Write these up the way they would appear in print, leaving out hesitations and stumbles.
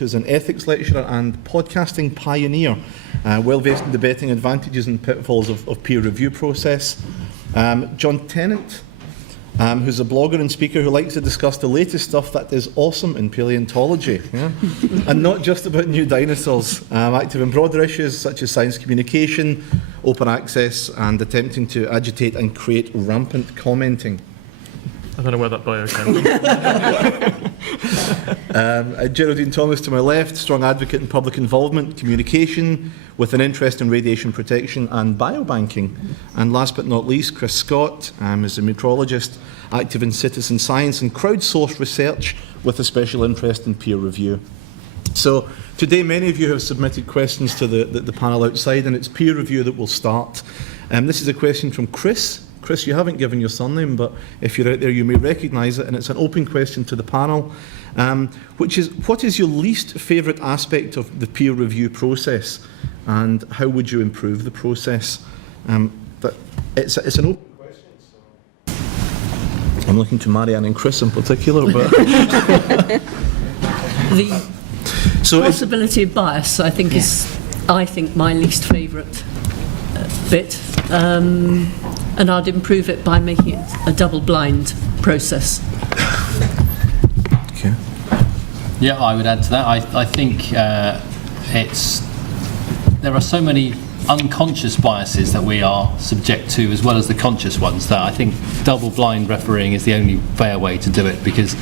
Who's an ethics lecturer and podcasting pioneer, well-versed in debating advantages and pitfalls of peer review process. John Tennant, who's a blogger and speaker who likes to discuss the latest stuff that is awesome in paleontology, and not just about new dinosaurs. Active in broader issues such as science communication, open access, and attempting to agitate and create rampant commenting. I don't know where that bio came from. Geraldine Thomas to my left, strong advocate in public involvement, communication, with an interest in radiation protection and biobanking. And last but not least, Chris Scott is a meteorologist, active in citizen science and crowdsourced research with a special interest in peer review. So today many of you have submitted questions to the panel outside, and it's peer review that will start. This is a question from Chris. Chris, you haven't given your surname, but if you're out there, you may recognise it, and it's an open question to the panel, which is, what is your least favourite aspect of the peer review process, and how would you improve the process? But it's an open question, so I'm looking to Marianne and Chris in particular, but the possibility of bias, I think, is my least favourite bit. And I'd improve it by making it a double-blind process. Okay. Yeah, I would add to that. I think there are so many unconscious biases that we are subject to, as well as the conscious ones, that I think double-blind refereeing is the only fair way to do it, because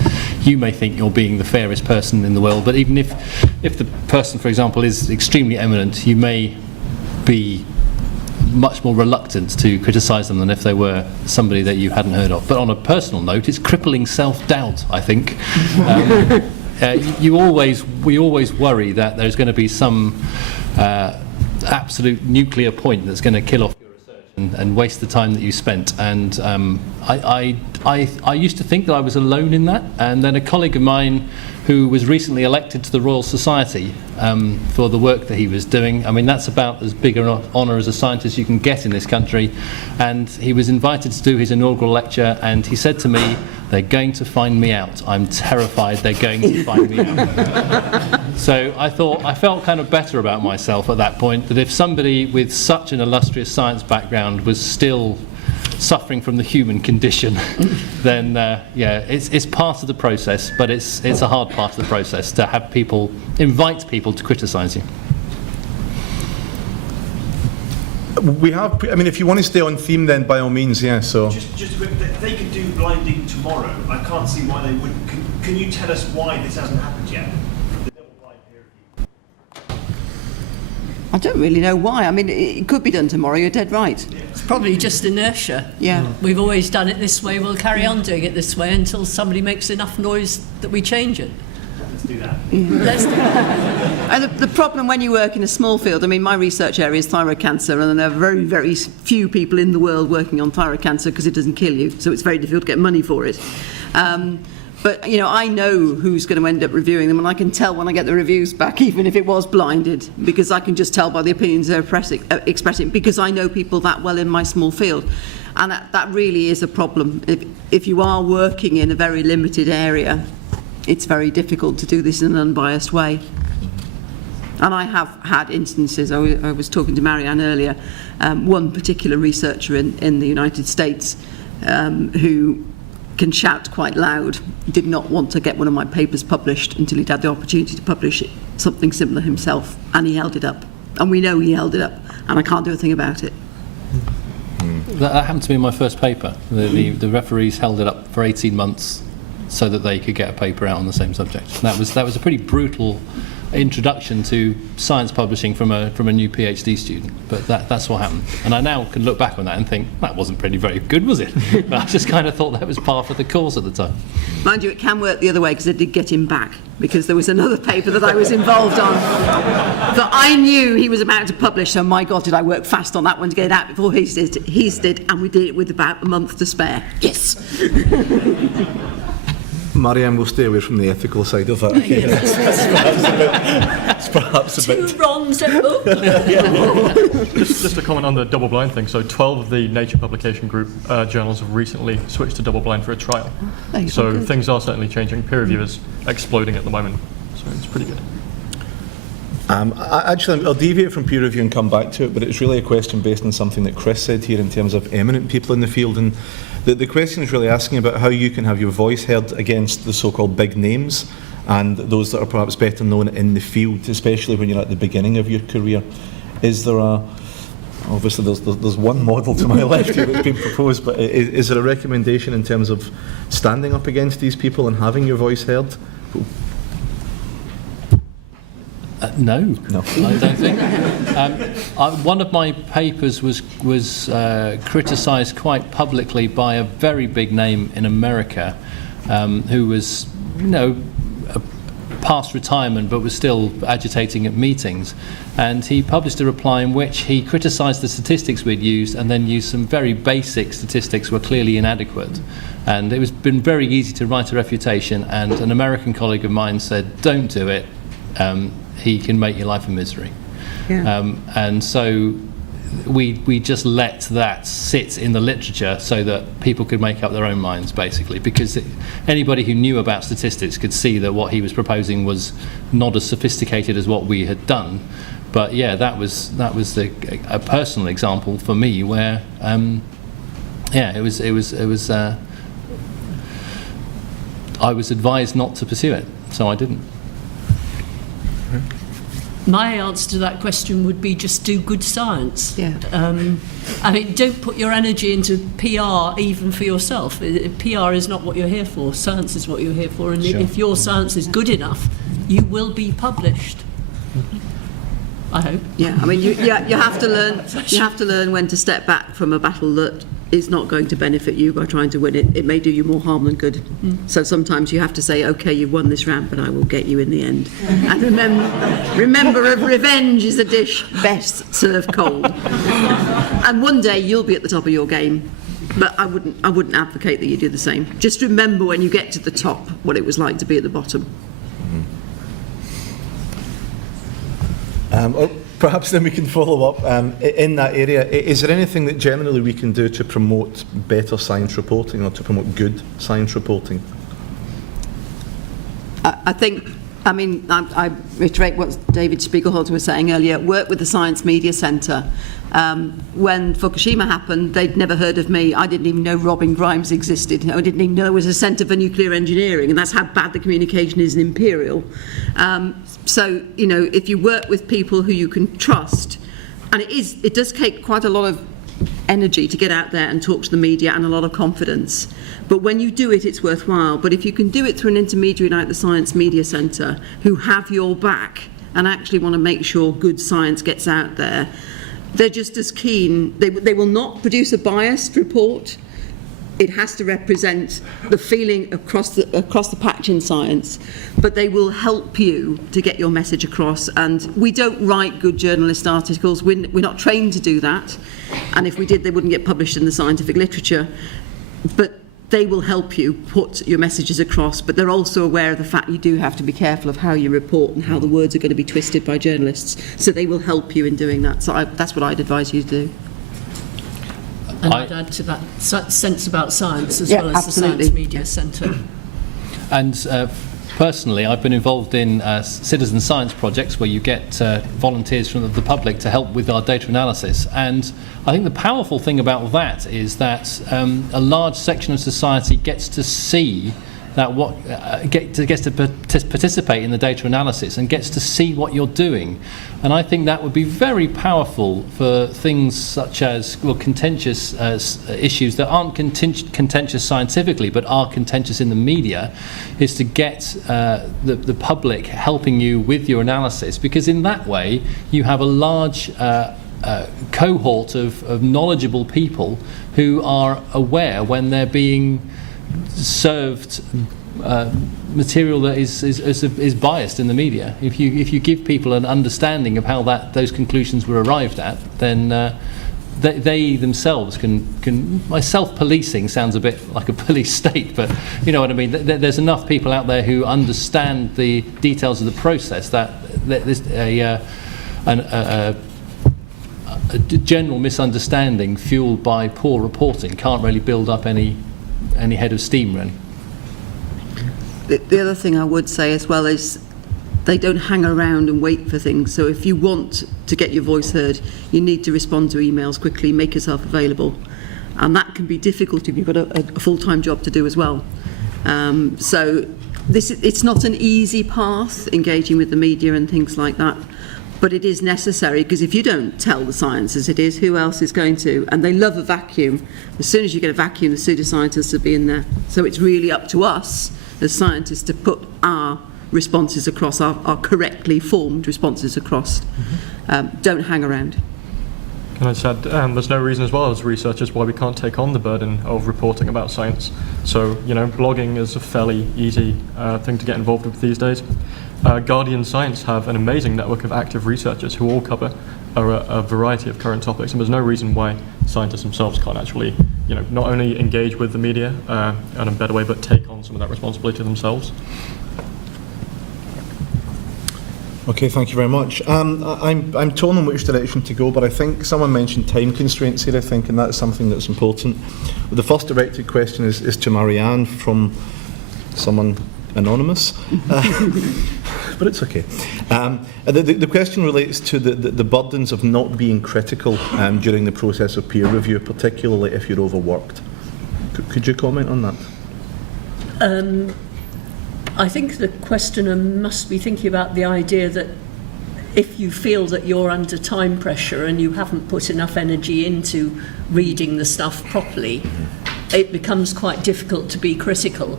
you may think you're being the fairest person in the world, but even if the person, for example, is extremely eminent, you may be much more reluctant to criticise them than if they were somebody that you hadn't heard of. But on a personal note, it's crippling self-doubt, I think. We always worry that there's going to be some absolute nuclear point that's going to kill off your research and waste the time that you spent. And I used to think that I was alone in that, and then a colleague of mine who was recently elected to the Royal Society for the work that he was doing. I mean, that's about as big an honour as a scientist you can get in this country. And he was invited to do his inaugural lecture, and he said to me, "They're going to find me out. I'm terrified they're going to find me out." So I felt kind of better about myself at that point, that if somebody with such an illustrious science background was still suffering from the human condition, then it's part of the process, but it's a hard part of the process to have invite people to criticise you. If you want to stay on theme, then by all means, yeah. So just a bit, they could do blinding tomorrow. I can't see why they wouldn't. Can you tell us why this hasn't happened yet? The double blind peer review. I don't really know why. I mean, it could be done tomorrow. You're dead right. It's probably just inertia. Yeah. We've always done it this way. We'll carry on doing it this way until somebody makes enough noise that we change it. Let's do that. Let's do that. And the problem when you work in a small field, I mean, my research area is thyroid cancer, and there are very, very few people in the world working on thyroid cancer because it doesn't kill you, so it's very difficult to get money for it. But, I know who's going to end up reviewing them, and I can tell when I get the reviews back, even if it was blinded, because I can just tell by the opinions they're expressing, because I know people that well in my small field. And that really is a problem. If you are working in a very limited area, it's very difficult to do this in an unbiased way. And I have had instances, I was talking to Marianne earlier, one particular researcher in the United States who can shout quite loud, did not want to get one of my papers published until he'd had the opportunity to publish something similar himself, and he held it up. And we know he held it up, and I can't do a thing about it. That happened to me in my first paper. The referees held it up for 18 months so that they could get a paper out on the same subject. That was a pretty brutal introduction to science publishing from a new PhD student, but that's what happened. And I now can look back on that and think, that wasn't pretty very good, was it? But I just kind of thought that was par for the course at the time. Mind you, it can work the other way, because I did get him back, because there was another paper that I was involved on that I knew he was about to publish, so my God, did I work fast on that one to get it out before he did, and we did it with about a month to spare. Yes! Marianne will stay away from the ethical side of that. Okay. It's perhaps a bit. Two wrongs. Just to comment on the double blind thing. So 12 of the Nature publication group journals have recently switched to double blind for a trial. So things are certainly changing. Peer review is exploding at the moment. So it's pretty good. Actually, I'll deviate from peer review and come back to it, but it's really a question based on something that Chris said here in terms of eminent people in the field. And the question is really asking about how you can have your voice heard against the so-called big names and those that are perhaps better known in the field, especially when you're at the beginning of your career. Is there obviously there's one model to my left here that's been proposed, but is there a recommendation in terms of standing up against these people and having your voice heard? No, No. I don't think. One of my papers was criticised quite publicly by a very big name in America, who was, past retirement but was still agitating at meetings. And he published a reply in which he criticised the statistics we'd used and then used some very basic statistics were clearly inadequate. And it was been very easy to write a refutation, and an American colleague of mine said, don't do it. He can make your life a misery. Yeah. And so we just let that sit in the literature so that people could make up their own minds, basically, because anybody who knew about statistics could see that what he was proposing was not as sophisticated as what we had done. But yeah, that was a personal example for me where it was I was advised not to pursue it, so I didn't. My answer to that question would be just do good science. Yeah. I mean, don't put your energy into PR even for yourself. PR is not what you're here for. Science is what you're here for. And Sure. if your science is good enough, you will be published. I hope. Yeah, I mean, you have to learn. You have to learn when to step back from a battle that is not going to benefit you by trying to win it. It may do you more harm than good. So sometimes you have to say, "Okay, you've won this round, but I will get you in the end." And remember, revenge is a dish best served cold. And one day you'll be at the top of your game. But I wouldn't advocate that you do the same. Just remember when you get to the top what it was like to be at the bottom. Or perhaps then we can follow up in that area. Is there anything that generally we can do to promote better science reporting or to promote good science reporting? I think, I reiterate what David Spiegelhalter was saying earlier, work with the Science Media Centre. When Fukushima happened, they'd never heard of me. I didn't even know Robin Grimes existed. I didn't even know there was a Centre for Nuclear Engineering, and that's how bad the communication is in Imperial. So, if you work with people who you can trust, and it does take quite a lot of energy to get out there and talk to the media and a lot of confidence. But when you do it, it's worthwhile. But if you can do it through an intermediary like the Science Media Centre, who have your back and actually want to make sure good science gets out there, they're just as keen. They will not produce a biased report. It has to represent the feeling across the patch in science, but they will help you to get your message across. And we don't write good journalist articles. We're not trained to do that. And if we did, they wouldn't get published in the scientific literature. But they will help you put your messages across, but they're also aware of the fact you do have to be careful of how you report and how the words are going to be twisted by journalists. So they will help you in doing that. So that's what I'd advise you to do. And I'd add to that sense about science as Yeah, well as absolutely. the Science Media Centre. And personally, I've been involved in citizen science projects where you get volunteers from the public to help with our data analysis. And I think the powerful thing about that is that a large section of society gets to see that gets to participate in the data analysis and gets to see what you're doing. And I think that would be very powerful for things such as contentious issues that aren't contentious scientifically but are contentious in the media, is to get the public helping you with your analysis, because in that way you have a large cohort of knowledgeable people who are aware when they're being served material that is biased in the media. If you give people an understanding of how those conclusions were arrived at, then they themselves can. My self-policing sounds a bit like a police state, but you know what I mean. There's enough people out there who understand the details of the process that there's a general misunderstanding fueled by poor reporting can't really build up any head of steam, really. The other thing I would say as well is they don't hang around and wait for things. So if you want to get your voice heard, you need to respond to emails quickly, make yourself available. And that can be difficult if you've got a full-time job to do as well. So it's not an easy path, engaging with the media and things like that, but it is necessary, because if you don't tell the science as it is, who else is going to? And they love a vacuum. As soon as you get a vacuum, the pseudoscientists will be in there. So it's really up to us as scientists to put our responses across, our correctly formed responses across. Don't hang around. And I said, there's no reason as well as researchers why we can't take on the burden of reporting about science. So, blogging is a fairly easy thing to get involved with these days. Guardian Science have an amazing network of active researchers who all cover a variety of current topics, and there's no reason why scientists themselves can't actually, not only engage with the media in a better way, but take on some of that responsibility themselves. Okay, thank you very much. I'm torn on which direction to go, but I think someone mentioned time constraints here, I think, and that's something that's important. The first directed question is to Marianne from someone anonymous, but it's okay. The question relates to the burdens of not being critical during the process of peer review, particularly if you're overworked. Could you comment on that? I think the questioner must be thinking about the idea that if you feel that you're under time pressure and you haven't put enough energy into reading the stuff properly, it becomes quite difficult to be critical.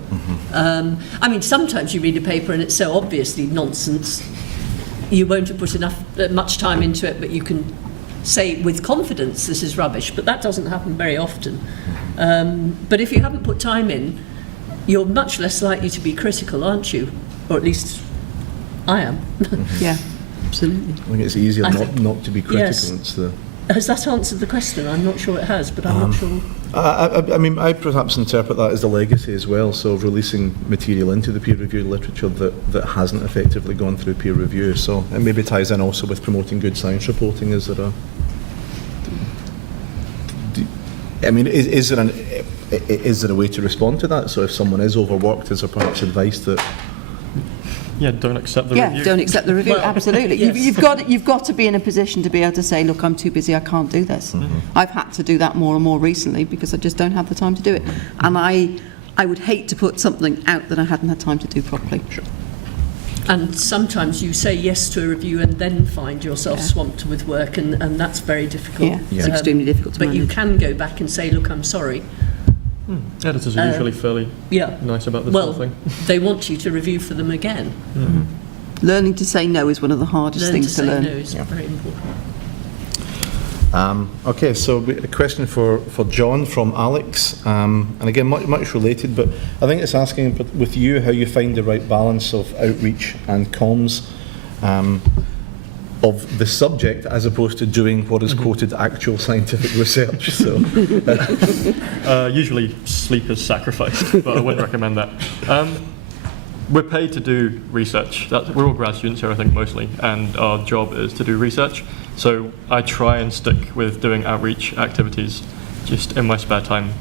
Sometimes you read a paper and it's so obviously nonsense, you won't have put much time into it, but you can say with confidence this is rubbish, but that doesn't happen very often. But if you haven't put time in, you're much less likely to be critical, aren't you? Or at least I am. Yeah, absolutely. I think it's easier not to be critical. Yes. Has that answered the question? I'm not sure it has, but I'm not sure. I perhaps interpret that as the legacy as well, so of releasing material into the peer-reviewed literature that hasn't effectively gone through peer review. So it maybe ties in also with promoting good science reporting. Is there is there a way to respond to that? So if someone is overworked, is there perhaps advice that... Yeah, don't accept the review. Yeah, don't accept the review, Well, absolutely. yes. You've got to be in a position to be able to say, look, I'm too busy, I can't do this. I've had to do that more and more recently because I just don't have the time to do it. And I would hate to put something out that I hadn't had time to do properly. Sure. And sometimes you say yes to a review and then find yourself swamped with work, and that's very difficult. Yeah, it's extremely difficult to But manage. you can go back and say, look, I'm sorry. Editors are usually fairly nice about this sort of thing. They want you to review for them again. Learning to say no is one of the hardest things to learn. Learn to say no is very important. Okay, so a question for John from Alex, and again much related, but I think it's asking with you how you find the right balance of outreach and comms of the subject as opposed to doing what is quoted actual scientific research. So usually sleep is sacrificed, but I wouldn't recommend that. We're paid to do research. We're all grad students here, I think, mostly, and our job is to do research. So I try and stick with doing outreach activities just in my spare time,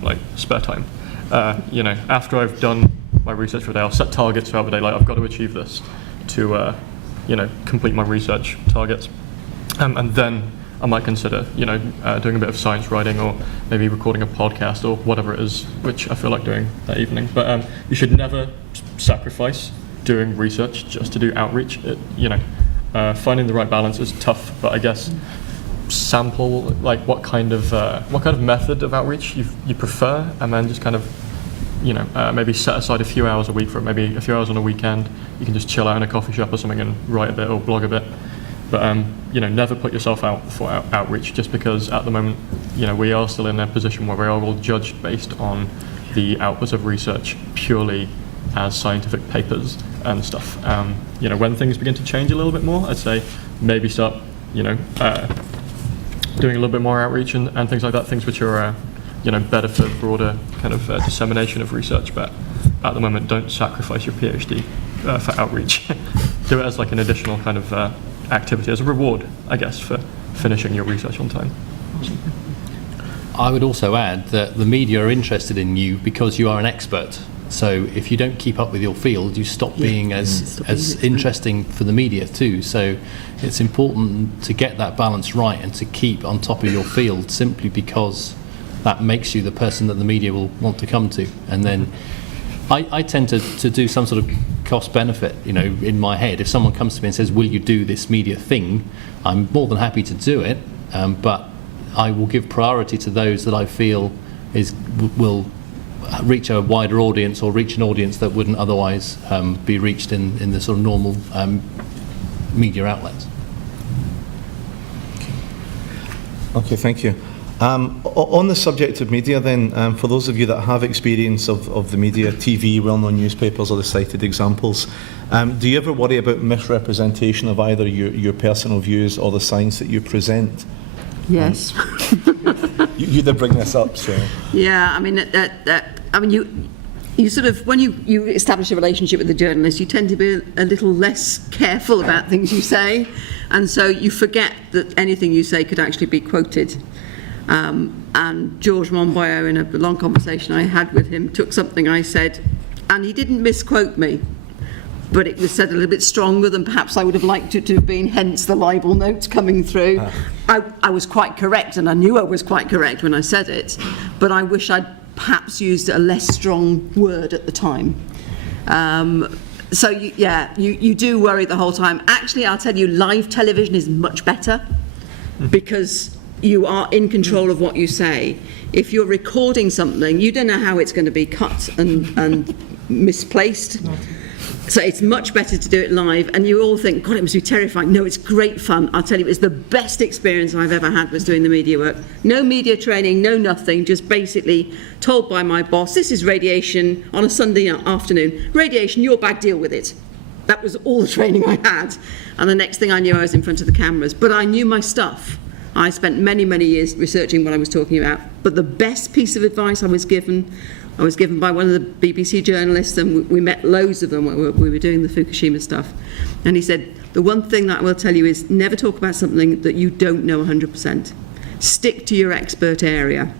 after I've done my research for the day, I'll set targets throughout the day, like I've got to achieve this to, complete my research targets. And then I might consider, doing a bit of science writing or maybe recording a podcast or whatever it is, which I feel like doing that evening. But you should never sacrifice doing research just to do outreach. Finding the right balance is tough, but I guess sample like what kind of method of outreach you prefer, and then just kind of maybe set aside a few hours a week for it, maybe a few hours on a weekend. You can just chill out in a coffee shop or something and write a bit or blog a bit. But never put yourself out for outreach, just because at the moment we are still in a position where we are all judged based on the output of research purely as scientific papers and stuff. When things begin to change a little bit more, I'd say maybe start doing a little bit more outreach and things like that, things which are better for broader kind of dissemination of research. But at the moment, don't sacrifice your PhD for outreach. Do it as like an additional kind of activity, as a reward, I guess, for finishing your research on time. I would also add that the media are interested in you because you are an expert. So if you don't keep up with your field, you stop being as interesting for the media too. So it's important to get that balance right and to keep on top of your field, simply because that makes you the person that the media will want to come to. And then I tend to do some sort of cost benefit, in my head. If someone comes to me and says, will you do this media thing, I'm more than happy to do it, but I will give priority to those that I feel will reach a wider audience, or reach an audience that wouldn't otherwise be reached in the sort of normal media outlets. Okay, thank you. On the subject of media then, for those of you that have experience of the media, TV, well-known newspapers are the cited examples, do you ever worry about misrepresentation of either your personal views or the science that you present? Yes. You did bring this up, so... Yeah, I mean, you sort of, when you establish a relationship with a journalist, you tend to be a little less careful about things you say, and so you forget that anything you say could actually be quoted. And George Monbiot, in a long conversation I had with him, took something I said, and he didn't misquote me, but it was said a little bit stronger than perhaps I would have liked it to have been, hence the libel notes coming through. I was quite correct, and I knew I was quite correct when I said it, but I wish I'd perhaps used a less strong word at the time. So you do worry the whole time. Actually, I'll tell you, live television is much better, because you are in control of what you say. If you're recording something, you don't know how it's going to be cut and misplaced. So it's much better to do it live, and you all think, God, it must be terrifying. No, it's great fun. I'll tell you, it's the best experience I've ever had was doing the media work. No media training, no nothing, just basically told by my boss, this is radiation on a Sunday afternoon. Radiation, your bag, deal with it. That was all the training I had. And the next thing I knew, I was in front of the cameras. But I knew my stuff. I spent many, many years researching what I was talking about. But the best piece of advice I was given by one of the BBC journalists, and we met loads of them when we were doing the Fukushima stuff. And he said, the one thing that I will tell you is never talk about something that you don't know 100%. Stick to your expert area.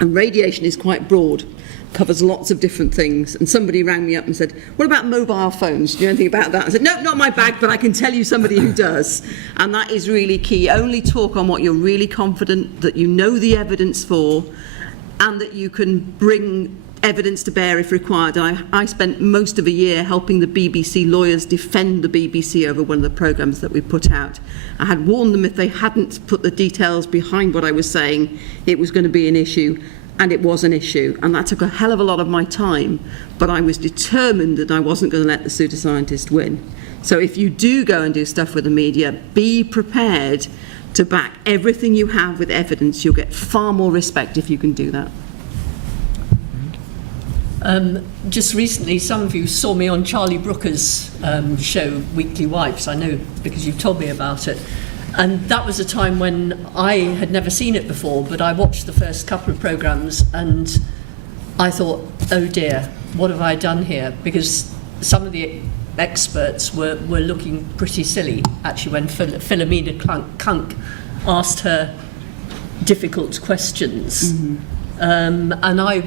And radiation is quite broad, covers lots of different things. And somebody rang me up and said, what about mobile phones? Do you know anything about that? I said, no, not my bag, but I can tell you somebody who does. And that is really key. Only talk on what you're really confident, that you know the evidence for, and that you can bring evidence to bear if required. I spent most of a year helping the BBC lawyers defend the BBC over one of the programmes that we put out. I had warned them if they hadn't put the details behind what I was saying, it was going to be an issue. And it was an issue, and that took a hell of a lot of my time, but I was determined that I wasn't going to let the pseudoscientist win. So if you do go and do stuff with the media, be prepared to back everything you have with evidence. You'll get far more respect if you can do that. Just recently, some of you saw me on Charlie Brooker's show, Weekly Wipes. I know because you've told me about it. And that was a time when I had never seen it before, but I watched the first couple of programmes and I thought, oh dear, what have I done here? Because some of the experts were looking pretty silly, actually, when Philomena Kunk asked her difficult questions. Mm-hmm. And I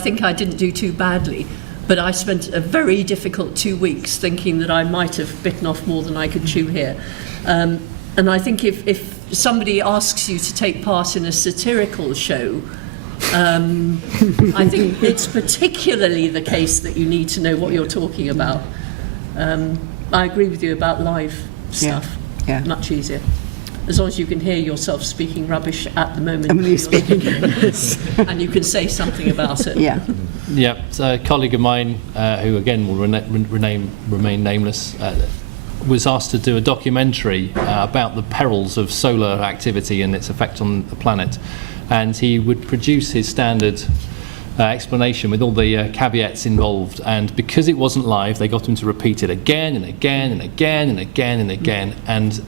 think I didn't do too badly. But I spent a very difficult 2 weeks thinking that I might have bitten off more than I could chew here. And I think if somebody asks you to take part in a satirical show, I think it's particularly the case that you need to know what you're talking about. I agree with you about live stuff. Yeah. Much easier. As long as you can hear yourself speaking rubbish at the moment when you're speaking. And you can say something about it. Yeah. Yeah, so a colleague of mine, who again will remain nameless, was asked to do a documentary about the perils of solar activity and its effect on the planet. And he would produce his standard explanation with all the caveats involved, and because it wasn't live, they got him to repeat it again and again and again and again and again. And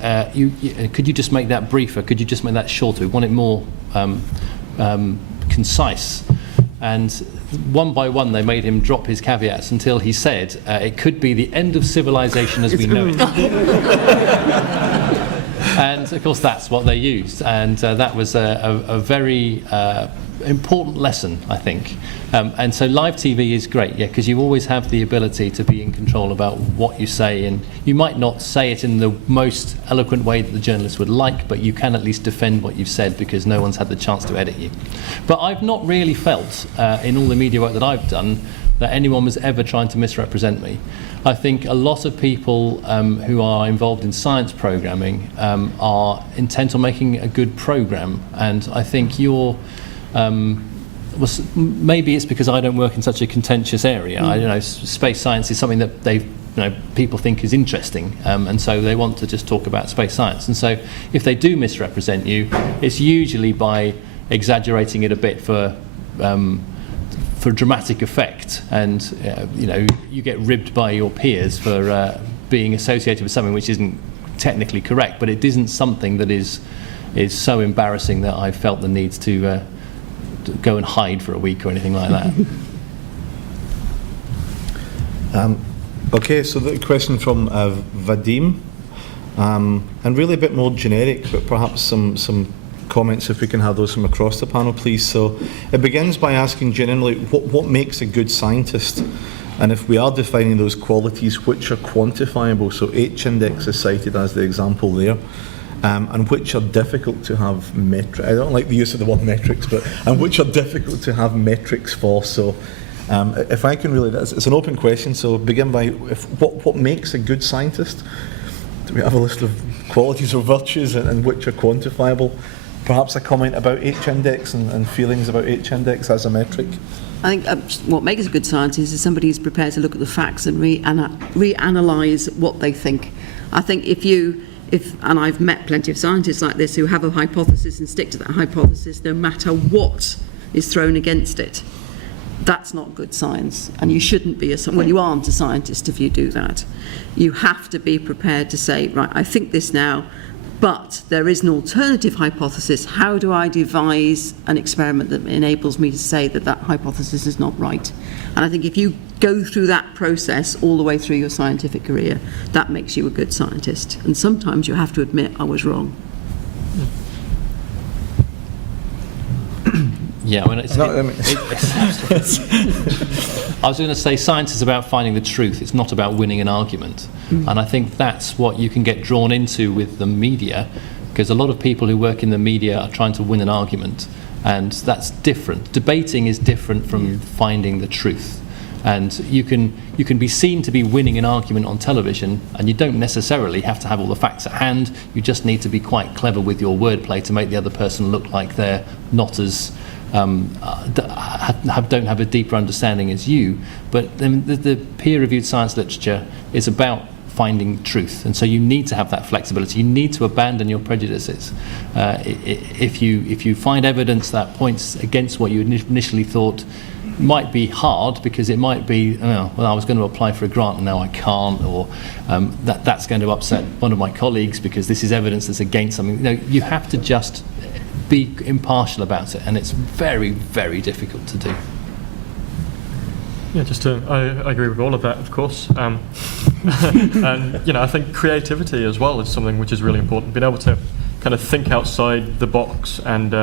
could you just make that briefer? Could you just make that shorter? We want it more concise. And one by one, they made him drop his caveats until he said, it could be the end of civilization as we know it. And of course that's what they used, and that was a very important lesson, I think. And so live TV is great, yeah, because you always have the ability to be in control about what you say, and you might not say it in the most eloquent way that the journalist would like, but you can at least defend what you've said because no one's had the chance to edit you. But I've not really felt in all the media work that I've done that anyone was ever trying to misrepresent me. I think a lot of people who are involved in science programming are intent on making a good program, and I think you're maybe it's because I don't work in such a contentious area. I don't know, space science is something that people think is interesting, and so they want to just talk about space science. And so if they do misrepresent you, it's usually by exaggerating it a bit for dramatic effect, and you get ribbed by your peers for being associated with something which isn't technically correct, but it isn't something that is so embarrassing that I felt the need to go and hide for a week or anything like that. Okay, so the question from Vadim, and really a bit more generic, but perhaps some comments if we can have those from across the panel, please. So it begins by asking generally what makes a good scientist, and if we are defining those qualities, which are quantifiable. So HIndex is cited as the example there. And which are difficult to have metrics. I don't like the use of the word metrics, and which are difficult to have metrics for. So, if I can really, it's an open question. So, begin by what makes a good scientist? Do we have a list of qualities or virtues, and which are quantifiable? Perhaps a comment about HIndex and feelings about HIndex as a metric. I think what makes a good scientist is somebody who's prepared to look at the facts and reanalyse what they think. I think and I've met plenty of scientists like this who have a hypothesis and stick to that hypothesis no matter what is thrown against it. That's not good science, and you shouldn't be you aren't a scientist if you do that. You have to be prepared to say, right, I think this now, but there is an alternative hypothesis. How do I devise an experiment that enables me to say that hypothesis is not right? And I think if you go through that process all the way through your scientific career, that makes you a good scientist. And sometimes you have to admit, I was wrong. Yeah, I was going to say science is about finding the truth. It's not about winning an argument. And I think that's what you can get drawn into with the media, because a lot of people who work in the media are trying to win an argument, and that's different. Debating is different from finding the truth. And you can be seen to be winning an argument on television, and you don't necessarily have to have all the facts at hand. You just need to be quite clever with your wordplay to make the other person look like they're not as don't have a deeper understanding as you. But the peer-reviewed science literature is about finding truth, and so you need to have that flexibility. You need to abandon your prejudices. If you find evidence that points against what you initially thought, might be hard, because it might be, I was going to apply for a grant and now I can't, or that's going to upset one of my colleagues because this is evidence that's against something. You have to just be impartial about it, and it's very, very difficult to do. Yeah, I agree with all of that, of course. And I think creativity as well is something which is really important. Being able to kind of think outside the box and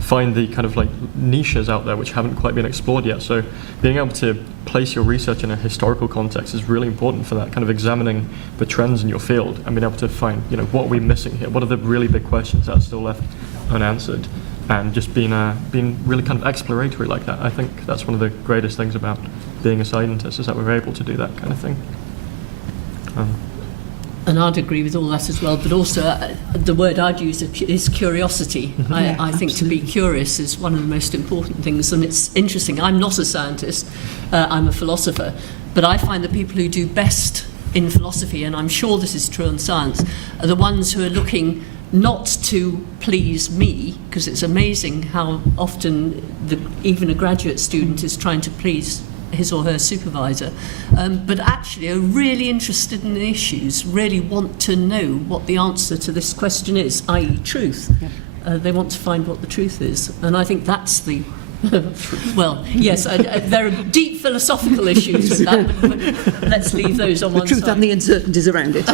find the kind of like niches out there which haven't quite been explored yet. So being able to place your research in a historical context is really important for that, kind of examining the trends in your field and being able to find, what are we missing here? What are the really big questions that are still left unanswered? And just being really kind of exploratory like that. I think that's one of the greatest things about being a scientist, is that we're able to do that kind of thing. And I'd agree with all that as well, but also the word I'd use is curiosity. I think to be curious is one of the most important things, and it's interesting. I'm not a scientist, I'm a philosopher, but I find the people who do best in philosophy, and I'm sure this is true in science, are the ones who are looking not to please me, because it's amazing how often even a graduate student is trying to please his or her supervisor, but actually are really interested in the issues, really want to know what the answer to this question is, i.e. truth. Yeah. They want to find what the truth is. And I think that's the... well, yes, there are deep philosophical issues with that, but let's leave those on one side. The truth and the uncertainties around it.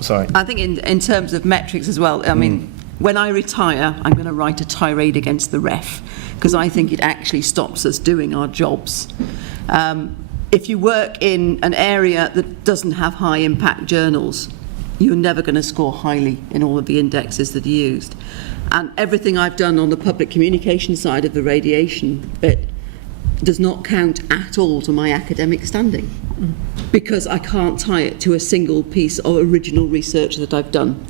Sorry. I think in terms of metrics as well, I mean, when I retire, I'm going to write a tirade against the ref, because I think it actually stops us doing our jobs. If you work in an area that doesn't have high impact journals, you're never going to score highly in all of the indexes that are used. And everything I've done on the public communication side of the radiation bit does not count at all to my academic standing, because I can't tie it to a single piece of original research that I've done.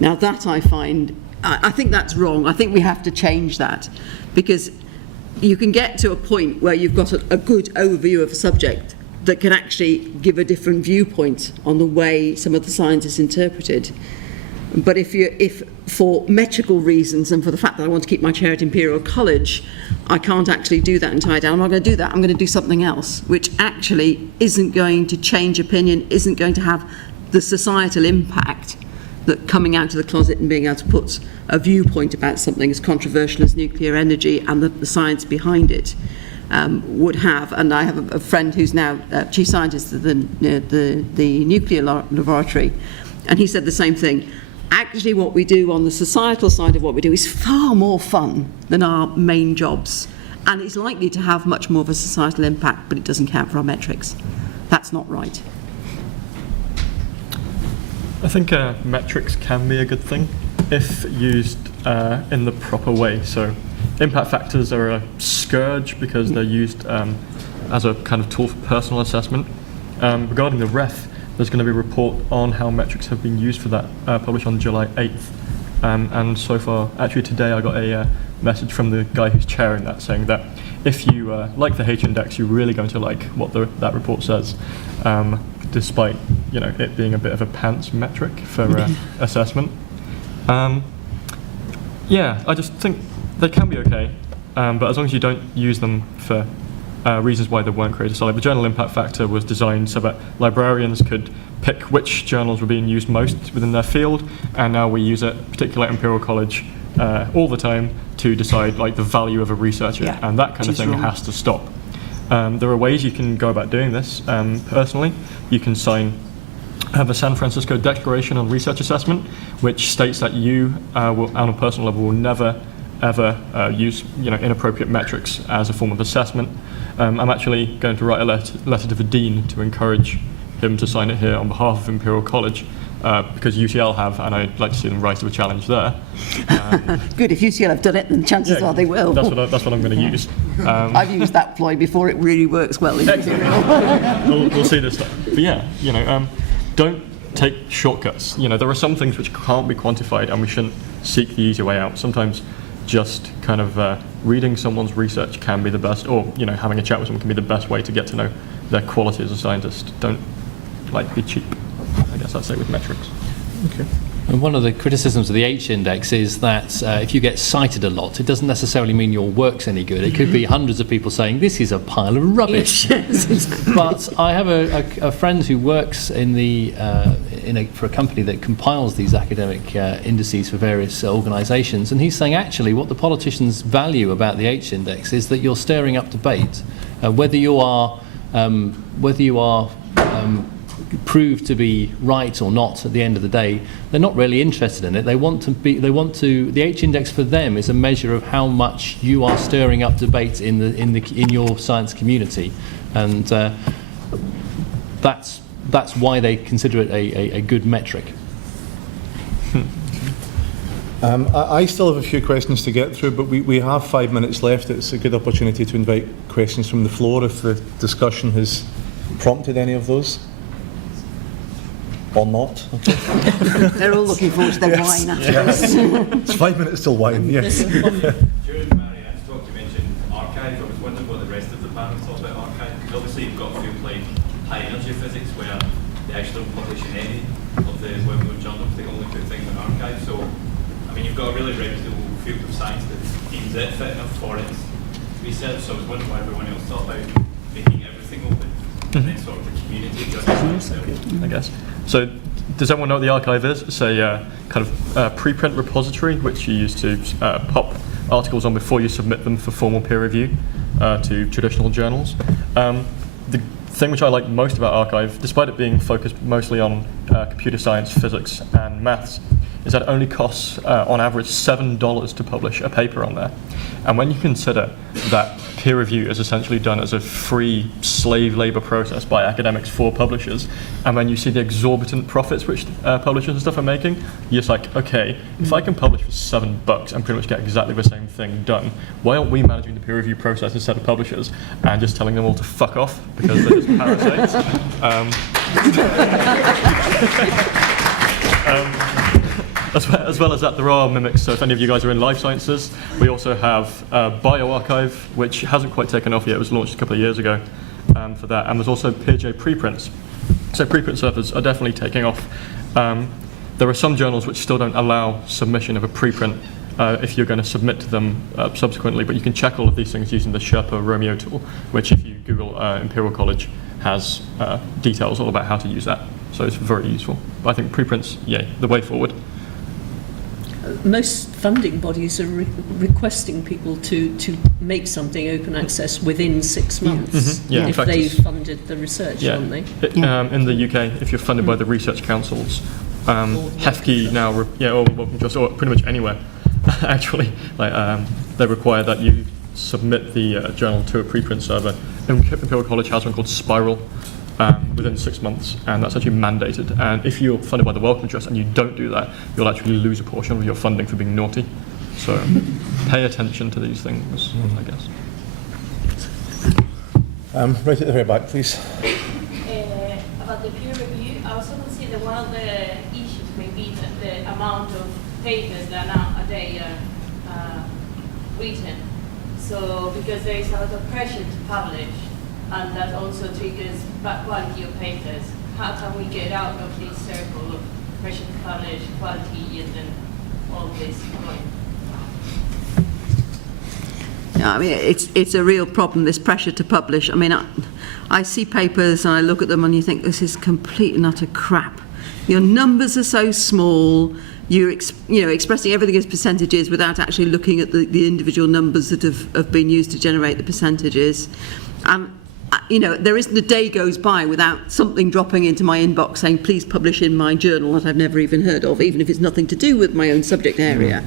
Now that I find, I think that's wrong. I think we have to change that, because you can get to a point where you've got a good overview of a subject that can actually give a different viewpoint on the way some of the science is interpreted. But if for metrical reasons and for the fact that I want to keep my chair at Imperial College, I can't actually do that and tie it down, I'm not going to do that. I'm going to do something else, which actually isn't going to change opinion, isn't going to have the societal impact that coming out of the closet and being able to put a viewpoint about something as controversial as nuclear energy and the science behind it would have. And I have a friend who's now chief scientist of the nuclear laboratory, and he said the same thing. Actually, what we do on the societal side of what we do is far more fun than our main jobs, and it's likely to have much more of a societal impact, but it doesn't count for our metrics. That's not right. I think metrics can be a good thing if used in the proper way. So impact factors are a scourge because they're used as a kind of tool for personal assessment. Regarding the ref, there's going to be a report on how metrics have been used for that, published on July 8th. And so far, actually today I got a message from the guy who's chairing that saying that if you like the HIndex, you're really going to like what that report says, despite it being a bit of a pants metric for assessment. Yeah, I just think they can be okay, but as long as you don't use them for reasons why they weren't created. So like the journal impact factor was designed so that librarians could pick which journals were being used most within their field, and now we use it, particularly at Imperial College, all the time to decide like the value of a researcher, and that kind of thing has to stop. There are ways you can go about doing this. Personally, you can have a San Francisco Declaration on Research Assessment, which states that you, will, on a personal level, will never ever use inappropriate metrics as a form of assessment. I'm actually going to write a letter to the Dean to encourage him to sign it here on behalf of Imperial College, because UCL have, and I'd like to see them rise to a challenge there. Good, if UCL have done it, then chances are they will. That's what I'm going to use. I've used that ploy before, it really works well in Imperial. we'll see this time. But yeah, don't take shortcuts. There are some things which can't be quantified, and we shouldn't seek the easy way out. Sometimes just kind of reading someone's research can be the best, or having a chat with someone can be the best way to get to know their quality as a scientist. Don't be cheap. I guess I'd say with metrics. Okay. And one of the criticisms of the H-index is that if you get cited a lot, it doesn't necessarily mean your work's any good. It could be hundreds of people saying, this is a pile of rubbish. Yes, exactly. But I have a friend who works for a company that compiles these academic indices for various organisations, and he's saying actually what the politicians value about the H-index is that you're stirring up debate. Whether you are proved to be right or not at the end of the day, they're not really interested in it. The H-index for them is a measure of how much you are stirring up debate in your science community, and that's why they consider it a good metric. I still have a few questions to get through, but we have 5 minutes left. It's a good opportunity to invite questions from the floor if the discussion has prompted any of those. Or not. Okay. They're all looking forward to their wine after this. It's 5 minutes till wine, yes. During Marianne's talk, you mentioned archive. I was wondering what the rest of the panel thought about archive, because obviously you've got fields like high energy physics where they actually don't publish in any of the well-known journals, they only put things in archive. So, I mean, you've got a really reputable field of science that deems it fit enough for its research. So I was wondering what everyone else thought about making everything open, and then sort of the community judging itself. I guess. So, does everyone know what the archive is? It's a kind of preprint repository which you use to pop articles on before you submit them for formal peer review to traditional journals. The thing which I like most about Archive, despite it being focused mostly on computer science, physics, and maths, is that it only costs, on average, $7 to publish a paper on there. And when you consider that peer review is essentially done as a free slave labour process by academics for publishers, and when you see the exorbitant profits which publishers and stuff are making, you're just like, okay, if I can publish for $7 and pretty much get exactly the same thing done, why aren't we managing the peer review process instead of publishers and just telling them all to fuck off because they're just parasites? As well as that, there are mimics. So if any of you guys are in life sciences, we also have bioarchive, which hasn't quite taken off yet. It was launched a couple of years ago for that. And there's also PeerJ preprints. So preprint servers are definitely taking off. There are some journals which still don't allow submission of a preprint if you're going to submit to them subsequently, but you can check all of these things using the Sherpa Romeo tool, which if you Google Imperial College has details all about how to use that. So it's very useful. But I think preprints, yay, the way forward. Most funding bodies are requesting people to make something open access within 6 months Yeah, if they've funded the research, aren't they? In the UK, if you're funded by the research councils, HEFKE now, or pretty much anywhere, actually, they require that you submit the journal to a preprint server. Imperial College has one called Spiral. Within 6 months, and that's actually mandated. And if you're funded by the Wellcome Trust and you don't do that, you'll actually lose a portion of your funding for being naughty. So pay attention to these things, I guess. Right at the very back, please. About the peer review, I also consider one of the issues may be that the amount of papers that nowadays are written. So because there is a lot of pressure to publish, and that also triggers bad quality of papers. How can we get out of this circle of pressure to publish, quality, and then all this going? Yeah, I mean, it's a real problem, this pressure to publish. I mean, I see papers and I look at them and you think, this is complete and utter crap. Your numbers are so small, you're expressing everything as percentages without actually looking at the individual numbers that have been used to generate the percentages. There isn't a day goes by without something dropping into my inbox saying, please publish in my journal that I've never even heard of, even if it's nothing to do with my own subject area.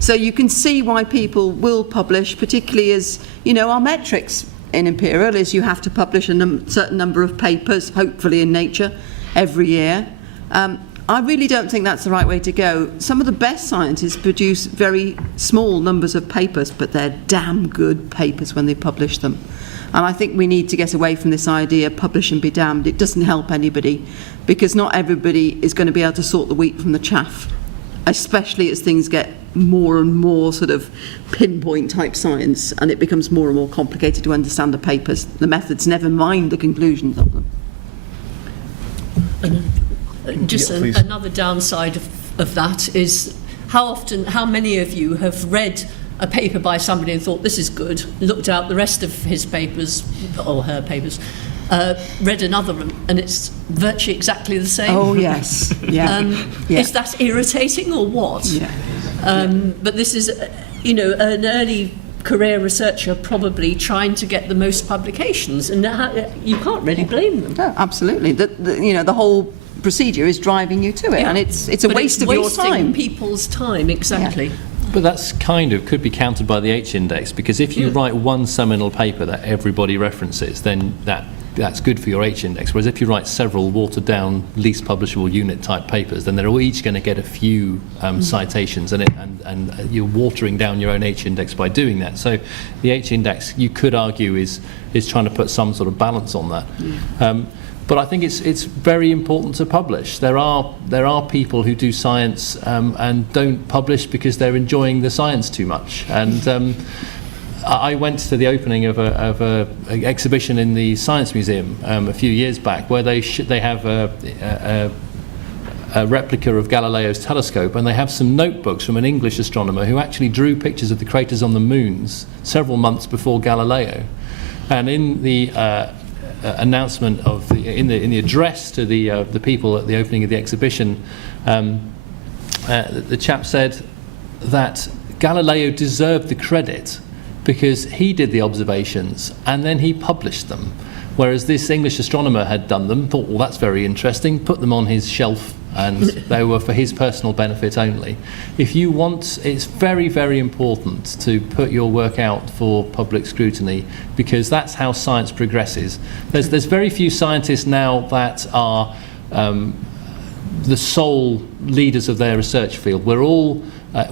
So you can see why people will publish, particularly as, our metrics in Imperial is you have to publish a certain number of papers, hopefully in Nature, every year. I really don't think that's the right way to go. Some of the best scientists produce very small numbers of papers, but they're damn good papers when they publish them. And I think we need to get away from this idea, publish and be damned. It doesn't help anybody, because not everybody is going to be able to sort the wheat from the chaff, especially as things get more and more sort of pinpoint type science, and it becomes more and more complicated to understand the papers, the methods, never mind the conclusions of them. Just another downside of that is how many of you have read a paper by somebody and thought, this is good, looked out the rest of his papers, or her papers, read another one, and it's virtually exactly the same. Oh, yes. Yeah. Is that irritating or what? Yeah. But this is, an early career researcher probably trying to get the most publications, and you can't really blame them. No, absolutely. The whole procedure is driving you to it, and it's a waste of your time. Wasting people's time, exactly. Yeah. But that's could be countered by the HIndex, because if you write one seminal paper that everybody references, then that's good for your HIndex. Whereas if you write several watered down, least publishable unit type papers, then they're all each going to get a few citations, and you're watering down your own HIndex by doing that. So the HIndex, you could argue, is trying to put some sort of balance on that. But I think it's very important to publish. There are people who do science and don't publish because they're enjoying the science too much. And I went to the opening of a exhibition in the Science Museum a few years back, where they have a replica of Galileo's telescope, and they have some notebooks from an English astronomer who actually drew pictures of the craters on the moons several months before Galileo. And in the announcement in the address to the people at the opening of the exhibition, the chap said that Galileo deserved the credit because he did the observations and then he published them, Whereas this English astronomer had done them, thought, well, that's very interesting, put them on his shelf, and they were for his personal benefit only. If you want, it's very, very important to put your work out for public scrutiny, because that's how science progresses. There's very few scientists now that are the sole leaders of their research field. We're all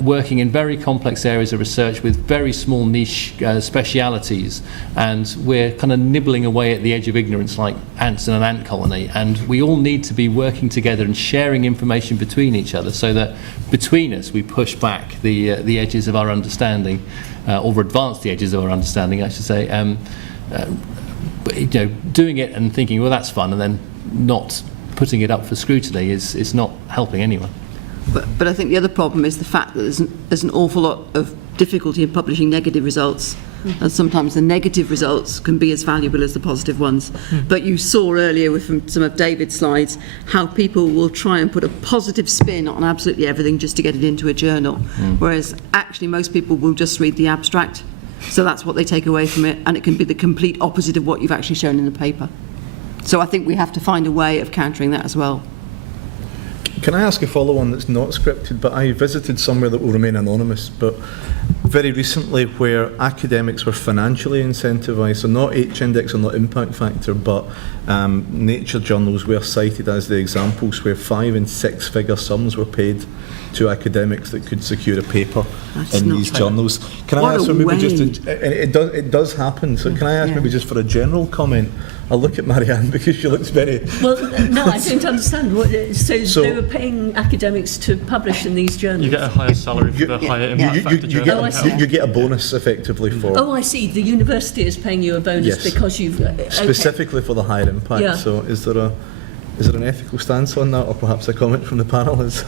working in very complex areas of research with very small niche specialities, and we're kind of nibbling away at the edge of ignorance like ants in an ant colony, and we all need to be working together and sharing information between each other, so that between us we push back the edges of our understanding, or advance the edges of our understanding, I should say. But, you know, doing it and thinking, well, that's fun, and then not putting it up for scrutiny is not helping anyone. But I think the other problem is the fact that there's an awful lot of difficulty in publishing negative results, and sometimes the negative results can be as valuable as the positive ones. But you saw earlier from some of David's slides how people will try and put a positive spin on absolutely everything just to get it into a journal, whereas actually most people will just read the abstract. So that's what they take away from it, and it can be the complete opposite of what you've actually shown in the paper. So I think we have to find a way of countering that as well. Can I ask a follow-on that's not scripted? But I visited somewhere that will remain anonymous, but very recently, where academics were financially incentivised, so not HIndex or not impact factor, but nature journals were cited as the examples where 5- and 6-figure sums were paid to academics that could secure a paper in these journals. Can I ask for maybe just it does happen, so can I ask maybe just for a general comment? I'll look at Marianne because she looks very... Well, no, I don't understand. So they were paying academics to publish in these journals? You get a higher salary for the higher impact factor journal. You get a bonus effectively for... Oh, I see. The university is paying you a bonus because you've... Specifically for the higher impact. Yeah. So is there an ethical stance on that, or perhaps a comment from the panel is...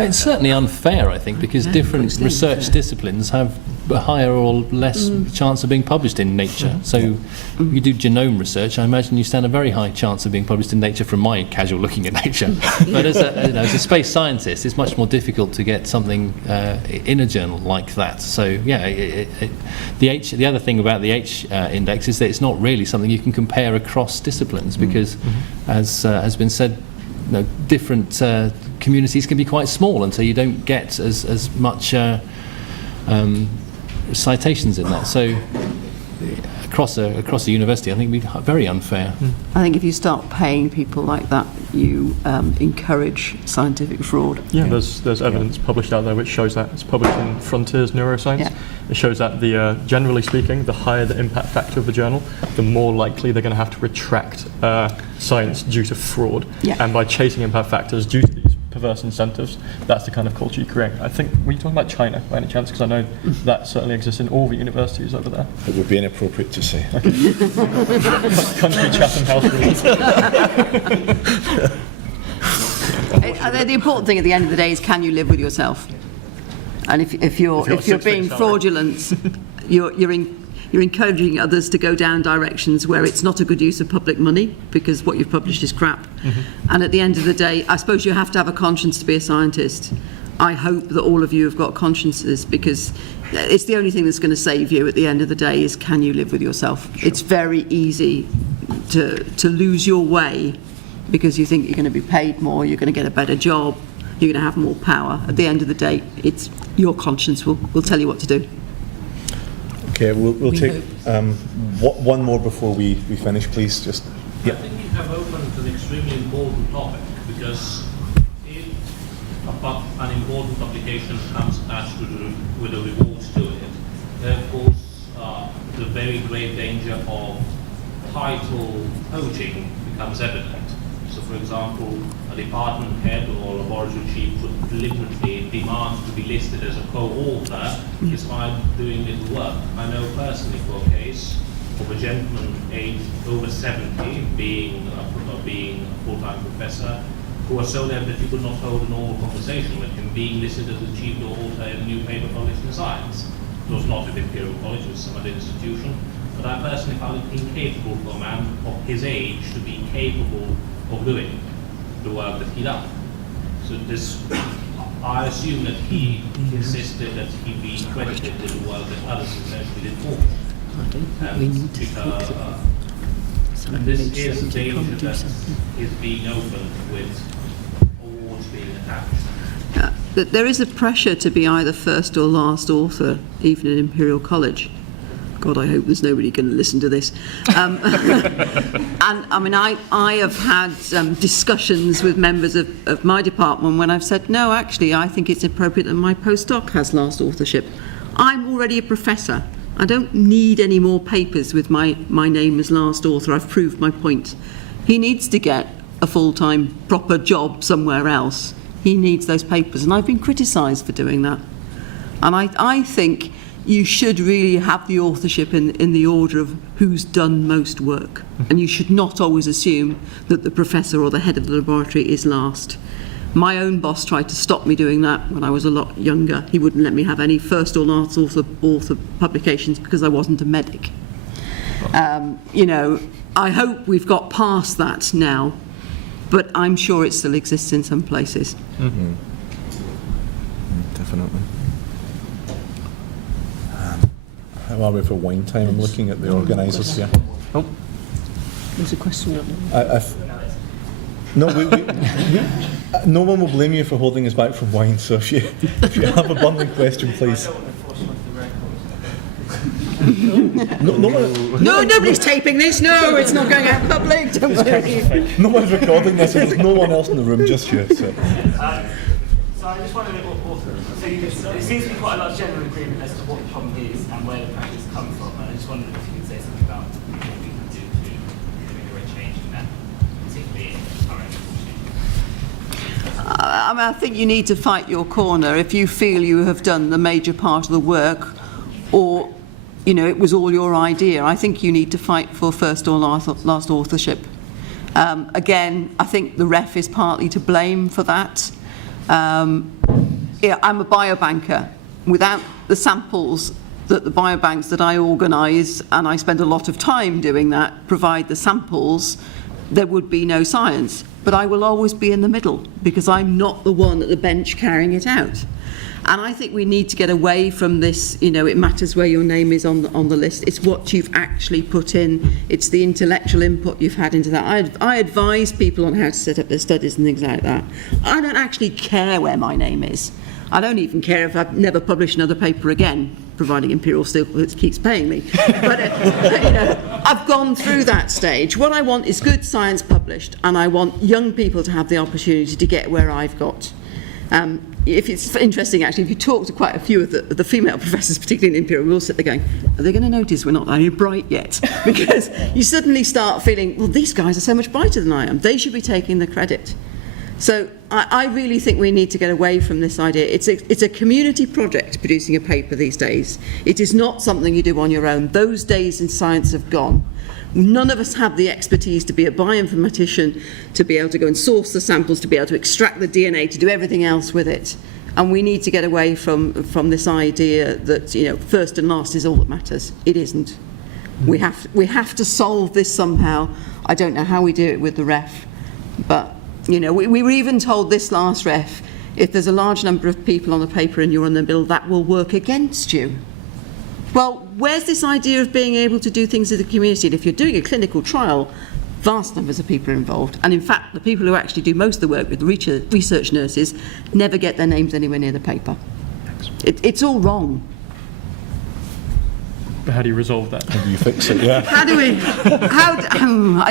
It's certainly unfair, I think, because different research disciplines have a higher or less chance of being published in Nature. So you do genome research, I imagine you stand a very high chance of being published in Nature from my casual looking at Nature. But as a space scientist, it's much more difficult to get something in a journal like that. So yeah, the other thing about the HIndex is that it's not really something you can compare across disciplines, because as has been said, different communities can be quite small, and so you don't get as much citations in that. So across a university, I think it'd be very unfair. I think if you start paying people like that, you encourage scientific fraud. Yeah, there's evidence published out there which shows that. It's published in Frontiers Neuroscience. Yeah. It shows that generally speaking, the higher the impact factor of the journal, the more likely they're going to have to retract science due to fraud. Yeah. And by chasing impact factors due to these perverse incentives, that's the kind of culture you create. I think, were you talking about China by any chance? Because I know that certainly exists in all the universities over there. It would be inappropriate to say. Okay. Country Chatham House rules. The important thing at the end of the day is, can you live with yourself? And if you're being fraudulent, you're encouraging others to go down directions where it's not a good use of public money, because what you've published is crap. And at the end of the day, I suppose you have to have a conscience to be a scientist. I hope that all of you have got consciences, because it's the only thing that's going to save you at the end of the day is, can you live with yourself? Sure. It's very easy to lose your way because you think you're going to be paid more, you're going to get a better job, you're going to have more power. At the end of the day, it's your conscience will tell you what to do. Okay, we'll take one more before we finish, please. Just I think you have opened an extremely important topic, because if an important publication comes attached with a reward to it, there of course the very great danger of title poaching becomes evident. So, for example, a department head or laboratory chief would deliberately demand to be listed as a co-author despite doing little work. I know personally for a case of a gentleman aged over 70 being a full-time professor who was so deaf that he could not hold a normal conversation with him, being listed as the chief author in a new paper published in Science. It was not at Imperial College, it was some other institution, but I personally found it incapable for a man of his age to be capable of doing the work that he done. So this, I assume that he insisted that he be credited with the work that others eventually did for him. And And this is a danger that is being opened with awards being attached. There is a pressure to be either first or last author, even in Imperial College. God, I hope there's nobody going to listen to this. And I mean, I have had discussions with members of my department when I've said, no, actually, I think it's appropriate that my postdoc has last authorship. I'm already a professor. I don't need any more papers with my name as last author. I've proved my point. He needs to get a full-time, proper job somewhere else. He needs those papers, and I've been criticised for doing that. And I think you should really have the authorship in the order of who's done most work. And you should not always assume that the professor or the head of the laboratory is last. My own boss tried to stop me doing that when I was a lot younger. He wouldn't let me have any first or last author publications because I wasn't a medic. You know, I hope we've got past that now, but I'm sure it still exists in some places. Mm-hmm. Definitely. How are we for wine time? I'm looking at the organisers here. Oh, There's a question up there. no, no one will blame you for holding us back from wine. So if you have a burning question, please. No, nobody's taping this. No, it's not going out public. Don't worry. No one's recording this, and there's no one else in the room just yet. So So I just wondered, so it seems to be quite a lot of general agreement as to what the problem is and where the practice comes from. And I just wondered if you could say something about what we can do to ameliorate change in that, particularly in current issues. I mean, I think you need to fight your corner. If you feel you have done the major part of the work, or you know it was all your idea, I think you need to fight for first or last authorship. Again, I think the ref is partly to blame for that. Yeah, I'm a biobanker. Without the samples that the biobanks that I organise, and I spend a lot of time doing that, provide the samples, there would be no science. But I will always be in the middle because I'm not the one at the bench carrying it out. And I think we need to get away from this, you know, it matters where your name is on the list. It's what you've actually put in. It's the intellectual input you've had into that. I advise people on how to set up their studies and things like that. I don't actually care where my name is. I don't even care if I've never published another paper again, providing Imperial still keeps paying me. But you know, I've gone through that stage. What I want is good science published, and I want young people to have the opportunity to get where I've got. If it's interesting, actually, if you talk to quite a few of the female professors, particularly in Imperial, we'll sit there going, are they going to notice we're not very bright yet? Because you suddenly start feeling, well, these guys are so much brighter than I am. They should be taking the credit. So I really think we need to get away from this idea. It's a community project, producing a paper these days. It is not something you do on your own. Those days in science have gone. None of us have the expertise to be a bioinformatician, to be able to go and source the samples, to be able to extract the DNA, to do everything else with it. And we need to get away from this idea that, you know, first and last is all that matters. It isn't. We have to solve this somehow. I don't know how we do it with the ref, but you know, we were even told this last ref, if there's a large number of people on the paper and you're in the middle, that will work against you. Well, where's this idea of being able to do things in the community? And if you're doing a clinical trial, vast numbers of people are involved. And in fact, the people who actually do most of the work with the research nurses never get their names anywhere near the paper. It's all wrong. But how do you resolve that? How do you fix it? Yeah. I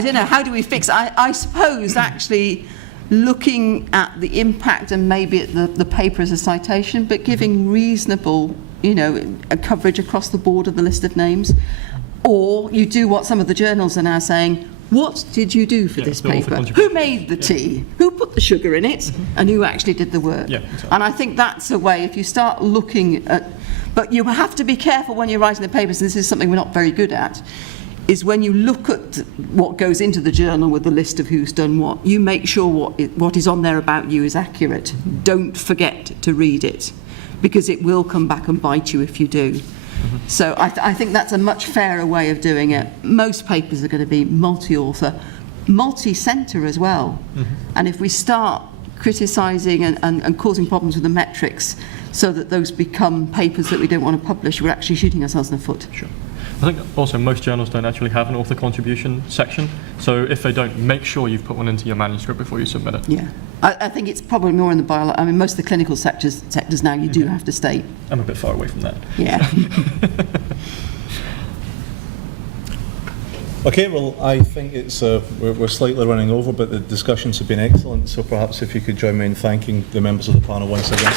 don't know, how do we fix it? I suppose actually looking at the impact and maybe at the paper as a citation, but giving reasonable, you know, a coverage across the board of the list of names. Or you do what some of the journals are now saying, what did you do for this paper? Who made the tea? Who put the sugar in it? And who actually did the work? Yeah, exactly. And I think that's a way, if you start looking at, but you have to be careful when you're writing the papers, and this is something we're not very good at, is when you look at what goes into the journal with the list of who's done what, you make sure what is on there about you is accurate. Don't forget to read it, because it will come back and bite you if you do. So I think that's a much fairer way of doing it. Most papers are going to be multi-author, multi-centre as well. And if we start criticising and causing problems with the metrics so that those become papers that we don't want to publish, we're actually shooting ourselves in the foot. Sure. I think also most journals don't actually have an author contribution section, so if they don't, make sure you've put one into your manuscript before you submit it. Yeah. I think it's probably more in the biology. I mean, most of the clinical sectors now you do have to state. I'm a bit far away from that. Yeah. Okay, well, I think it's we're slightly running over, but the discussions have been excellent, so perhaps if you could join me in thanking the members of the panel once again.